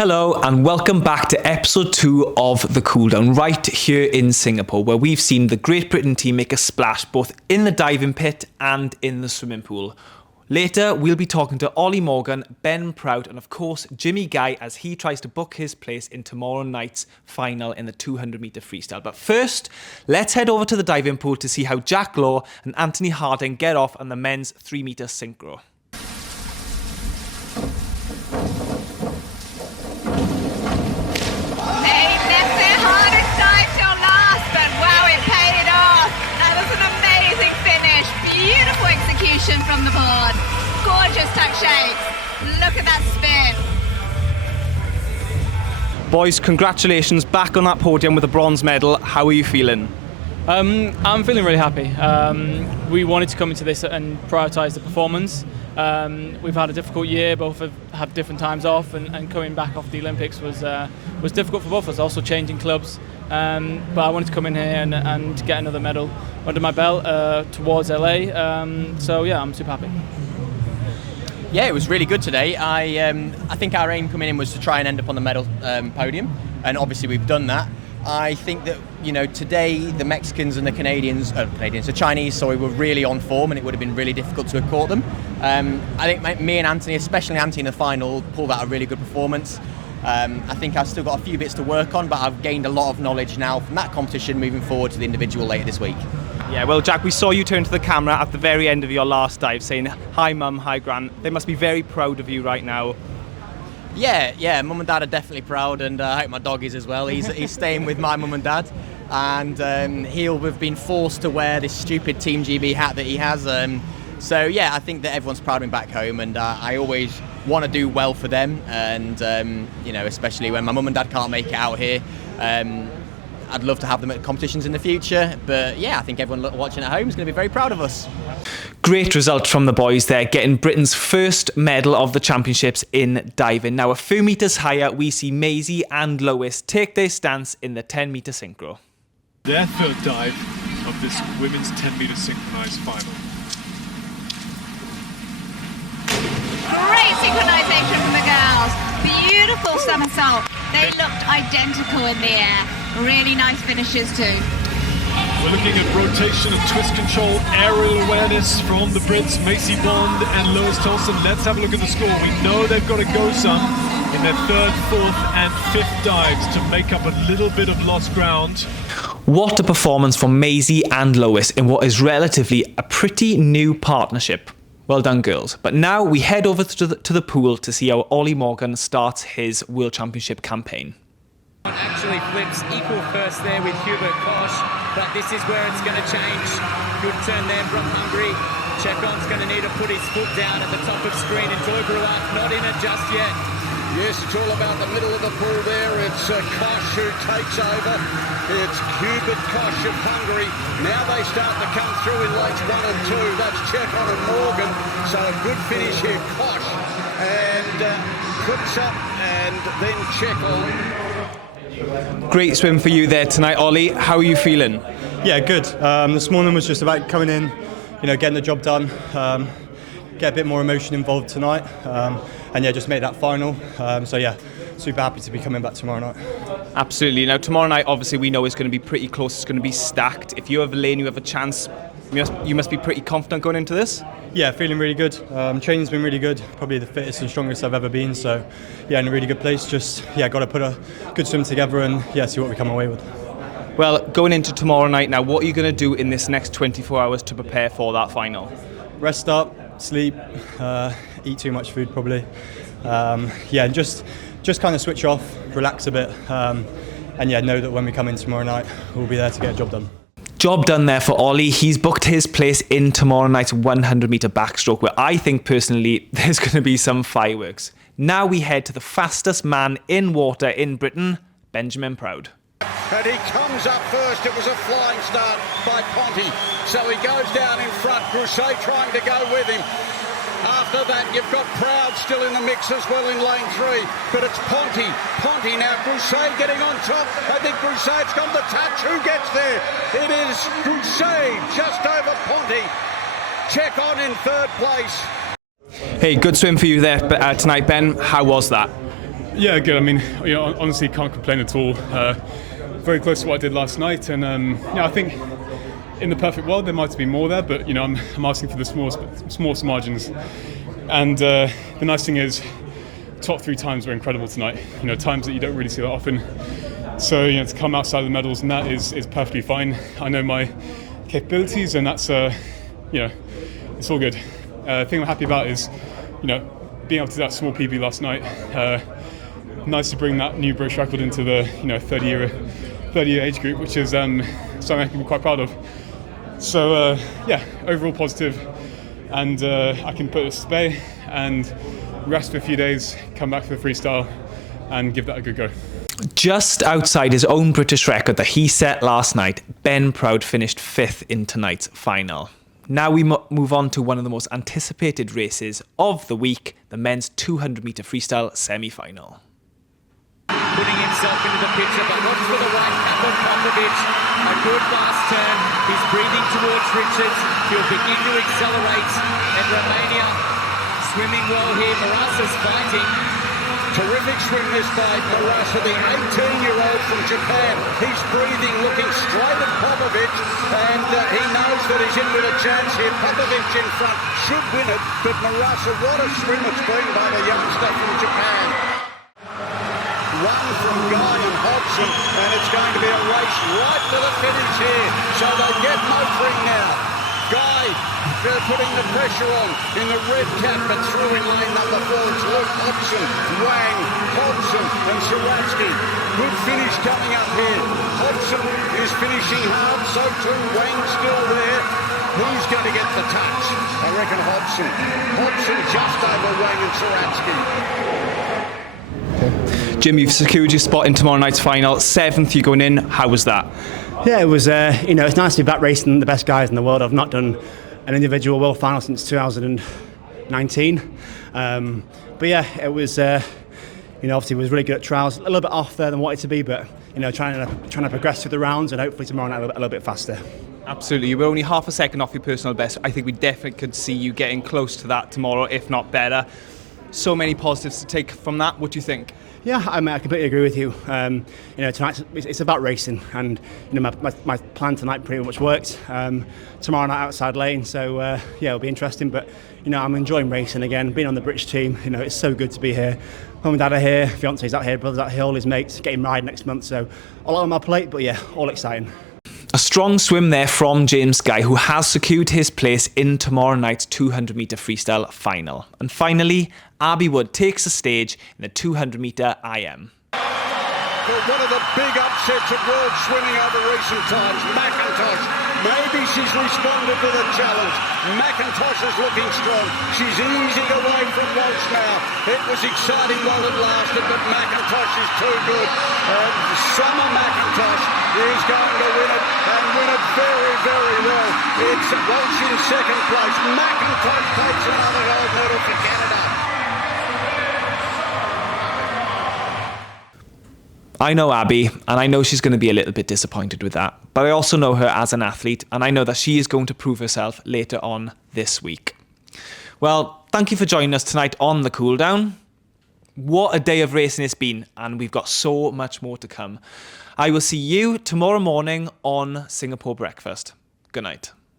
Hello and welcome back to episode 2 of the Cooldown right here in Singapore, where we've seen the Great Britain team make a splash both in the diving pit and in the swimming pool. Later, we'll be talking to Ollie Morgan, Ben Prout and of course Jimmy Guy as he tries to book his place in tomorrow night's final in the 200 metre freestyle. But first, let's head over to the diving pool to see how Jack Law and Anthony Harding get off on the men's 3 metre synchro. Beautiful execution from the board. Gorgeous tuck shapes. Look at that spin. Boys, congratulations, back on that podium with a bronze medal. How are you feeling? I'm feeling really happy. We wanted to come into this and prioritise the performance. We've had a difficult year, both have had different times off, and coming back off the Olympics was difficult for both of us, also changing clubs. But I wanted to come in here and get another medal under my belt towards LA. So yeah, I'm super happy. Yeah, it was really good today. I think our aim coming in was to try and end up on the medal podium, and obviously we've done that. I think that, you know, today the Mexicans and the the Chinese, were really on form, and it would have been really difficult to have caught them. I think me and Anthony, especially Anthony in the final, pulled out a really good performance. I think I've still got a few bits to work on, but I've gained a lot of knowledge now from that competition moving forward to the individual later this week. Yeah, well, Jack, we saw you turn to the camera at the very end of your last dive saying, "Hi, Mum, hi, Gran." They must be very proud of you right now. Yeah, Mum and Dad are definitely proud, and I hope my dog is as well. He's staying with my Mum and Dad, and he'll have been forced to wear this stupid Team GB hat that he has. So yeah, I think that everyone's proud of him back home, and I always want to do well for them, and you know, especially when my Mum and Dad can't make it out here. I'd love to have them at competitions in the future, but yeah, I think everyone watching at home is going to be very proud of us. Great result from the boys there, getting Britain's first medal of the championships in diving. Now a few metres higher, we see Maisie and Lois take their stance in the 10 metre synchro. Their third dive of this women's 10 metre synchronised final. Great synchronization from the girls. Beautiful somersault. They looked identical in the air. Really nice finishes too. We're looking at rotation and twist control, aerial awareness from the Brits, Macy Bond and Lois Tolson. Let's have a look at the score. We know they've got to go some in their third, fourth and fifth dives to make up a little bit of lost ground. What a performance from Maisie and Lois in what is relatively a pretty new partnership. Well done, girls. But now we head over to the pool to see how Ollie Morgan starts his World Championship campaign. Actually flips equal first there with Hubert Kosh, but this is where it's going to change. Good turn there from Hungary. Chekon's going to need to put his foot down at the top of screen, and Toybruak not in it just yet. Yes, it's all about the middle of the pool there. It's Kosh who takes over. It's Hubert Kosh of Hungary. Now they start to come through in lanes 1 and 2. That's Chekon and Morgan. So a good finish here. Kosh and puts up and then Chekon. Great swim for you there tonight, Ollie. How are you feeling? Yeah, good. This morning was just about coming in, you know, getting the job done, get a bit more emotion involved tonight, and yeah, just make that final. So yeah, super happy to be coming back tomorrow night. Absolutely. Now tomorrow night, obviously, we know it's going to be pretty close. It's going to be stacked. If you have a lane, you have a chance. You must be pretty confident going into this. Yeah, feeling really good. Training's been really good. Probably the fittest and strongest I've ever been. So yeah, in a really good place. Just yeah, got to put a good swim together and yeah, see what we come away with. Well, going into tomorrow night now, what are you going to do in this next 24 hours to prepare for that final? Rest up, sleep, eat too much food probably. Yeah, and just kind of switch off, relax a bit, and yeah, know that when we come in tomorrow night, we'll be there to get a job done. Job done there for Ollie. He's booked his place in tomorrow night's 100 metre backstroke, where I think personally there's going to be some fireworks. Now we head to the fastest man in water in Britain, Benjamin Proud. And he comes up first. It was a flying start by Ponty. So he goes down in front. Brousset trying to go with him. After that, you've got Proud still in the mix as well in lane 3. But it's Ponty. Ponty now. Brousset getting on top. I think Brousset's got the touch. Who gets there? It is Brousset just over Ponty. Chekon in third place. Hey, good swim for you there tonight, Ben. How was that? Yeah, good. I mean, honestly, can't complain at all. Very close to what I did last night, and I think in the perfect world there might be more there, but I'm asking for the smallest margins. And the nice thing is, top 3 times were incredible tonight. Times that you don't really see that often. So to come outside of the medals, and that is perfectly fine. I know my capabilities, and that's it's all good. The thing I'm happy about is being able to do that small PB last night. Nice to bring that new British record into the 30-year age group, which is something I can be quite proud of. So overall positive, and I can put this to bay and rest for a few days, come back for the freestyle and give that a good go. Just outside his own British record that he set last night, Ben Proud finished 5th in tonight's final. Now we move on to one of the most anticipated races of the week, the men's 200-metre freestyle semi-final. Putting himself into the picture, but looks for the right cap of Popovic. A good last turn. He's breathing towards Richards. He'll begin to accelerate. And Romania swimming well here. Marasa's fighting. Terrific swim this by Marasa, the 18-year-old from Japan. He's breathing, looking straight at Popovic, and he knows that he's in with a chance here. Popovic in front should win it, but Marasa, what a swim it's been by the youngster from Japan. Run from Guy and Hobson, and it's going to be a race right to the finish here. So they get motoring now. Guy, they're putting the pressure on in the red cap, but through in lane number 4, it's Luke Hobson, Wang, Hobson and Saratsky. Good finish coming up here. Hobson is finishing hard, so too Wang's still there. Who's going to get the touch? I reckon Hobson. Hobson just over Wang and Saratsky. Jim, you've secured your spot in tomorrow night's final. 7th, you're going in. How was that? Yeah, it was. It's nice to be back racing the best guys in the world. I've not done an individual world final since 2019. But yeah, it was. Obviously, was really good at trials. A little bit off there than wanted to be, but trying to progress through the rounds and hopefully tomorrow night a little bit faster. Absolutely, you were only half a second off your personal best. I think we definitely could see you getting close to that tomorrow, if not better. So many positives to take from that. What do you think? Yeah, I completely agree with you. Tonight it's about racing, and my plan tonight pretty much worked. Tomorrow night outside lane, so it'll be interesting. But I'm enjoying racing again, being on the British team. It's so good to be here. Mum and Dad are here, fiance's out here, brother's out here, all his mates, getting married next month. So a lot on my plate, but yeah, all exciting. A strong swim there from James Guy, who has secured his place in tomorrow night's 200-metre freestyle final. And finally, Abby Wood takes the stage in the 200-metre IM. One of the big upsets of world swimming over recent times, McIntosh. Maybe she's responded to the challenge. McIntosh is looking strong. She's easing away from Walsh now. It was exciting while it lasted, but McIntosh is too good. Summer McIntosh is going to win it, and win it very, very well. It's Walsh in second place. McIntosh takes another gold medal for Canada. I know Abby, and I know she's going to be a little bit disappointed with that. But I also know her as an athlete, and I know that she is going to prove herself later on this week. Well, thank you for joining us tonight on the Cooldown. What a day of racing it's been, and we've got so much more to come. I will see you tomorrow morning on Singapore Breakfast. Good night.